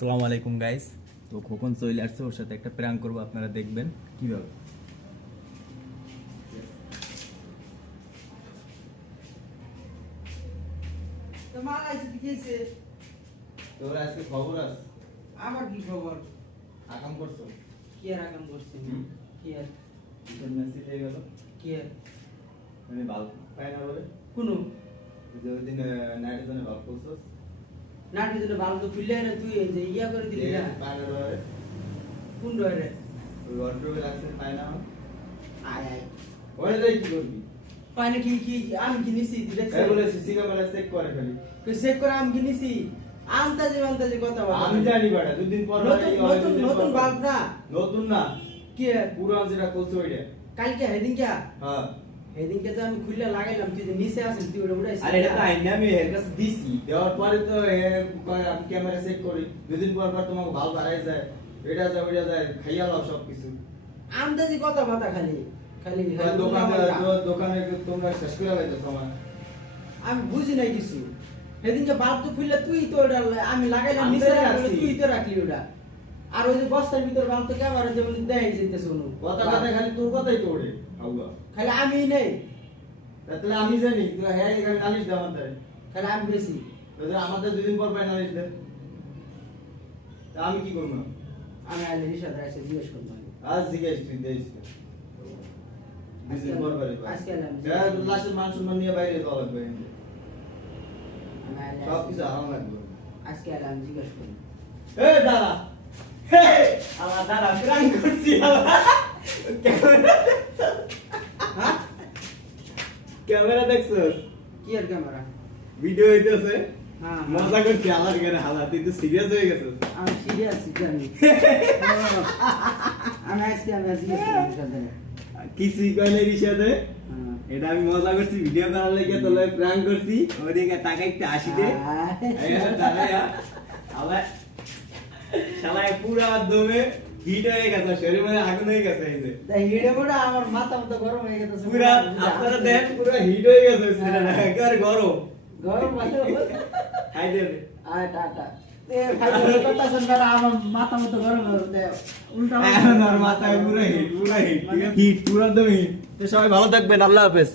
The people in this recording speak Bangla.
আসসালামু আলাইকুম গাইস। তো খোকন চলে আসছে, ওর সাথে একটা প্র্যাঙ্ক করবো, আপনারা দেখবেন কিভাবে। তোমার আজ কি হইছে? তোর আজকে খবর আছে? আমার কি খবর? আকাম করছো? কি আর আকাম করছি? কি আর তোর মেসেজ হয়ে গেল? কি আর মানে বাল পায় না বলে কোন যে ওই দিন নাইটের জন্য বাল করছস, নাটের জন্য ভালো তো খুললে রে তুই এই যে ইয়া করে দিলি না পায় না বলে কোন রে? ওই ওয়ার্ড্রোবে রাখছে, পায় না। আয় আয় ওরে যাই কি করবি? পায় না কি কি আমি কি নিছি তুই দেখছিস? এই বলে সিসি ক্যামেরা চেক করে খালি। তুই চেক করে আমি কি নিছি? আন্তাজে কথা বল। আমি জানি বেটা, দুদিন পর নতুন নতুন বাল্ব না নতুন না, কি আর পুরান যেটা করছো ওইটা। কালকে হেদিন কে হ্যাঁ, হেদিনকে তো আমি খুললে লাগাইলাম, তুই যে নিচে আসিস তুই ওটা উড়াইছিস। আরে এটা তো আইনা আমি এর কাছে দিছি, দেওয়ার পরে তো কয় আমি ক্যামেরা চেক করি, দুদিন পর পর তোমাকে ভালো বাড়াই যায়, এটা যায় ওইটা যায়, খাইয়া লাও সব কিছু। আন্তাজে কথা বাতা খালি খালি দোকানে তোমরা শেষ করে লাইছো তোমার। আমি বুঝি নাই কিছু। সেদিনকে বাল্ব তো খুললে তুই তো ওটা আমি লাগাইলাম আমি তো নিচে রাখলি, রাখছি। তুই তো রাখলি ওটা। আর ওই যে বস্তার ভিতর বাল্ব তো ক্যামেরা যেমন দেখাই যেতেছে অনু কথা কথা খালি তোর কথাই তো ওরে হাউয়া। খালি আমি নেই, তাহলে আমি জানি তো, হ্যাঁ এখানে নালিশ দে আমাদের, খালি আমি বেশি। তাহলে আমাদের দুদিন পর পাই নালিশ দে, তা আমি কি করবো? আমি আলে রিসাদা এসে জিজ্ঞেস করবো। আজ জিজ্ঞেস তুই দেখিস দুদিন পর পারে আজকে আলে আমি লাস্টের মান সম্মান নিয়ে বাইরে যাওয়া লাগবে, আলে সব কিছু আরাম লাগবে। আজকে আলে আমি জিজ্ঞেস করবো। এ দাদা, হে আমার দাদা প্রাণ করছি হ্যাঁ ক্যামেরা দেখছো? কি আর ক্যামেরা? ভিডিও হইতেছে, হ্যাঁ মজা করছি আলার করে হালা, তুই তো সিরিয়াস হয়ে গেছিস। আমি সিরিয়াস জানি। আমি আজকে আমি জিজ্ঞেস করবো রিসাদা। কিছুই কইলে রিসাদে, হ্যাঁ এটা আমি মজা করছি, ভিডিও করার লাগি তো লয় প্র্যাঙ্ক করছি, ওদিকে তাকাইতে আসি দে দাঁড়ায়া আবার শালায় পুরা দমে হিট হয়ে গেছে, শরীর মধ্যে আগুন হয়ে গেছে। এই যে তাই হিড়ে মোড়া আমার মাথা মতো গরম হয়ে গেছে। পুরা আপনারা দেন পুরা হিট হয়ে গেছে, সেটা একেবারে গরম গরম মাথা খাই দে। আয় টাটা এ ভাই কথা শুনবা আমার মাথা মতো গরম হতে উল্টা মাথায় পুরা হিট, পুরা হিট, হিট পুরা দমে হিট। তো সবাই ভালো থাকবেন, আল্লাহ হাফেজ।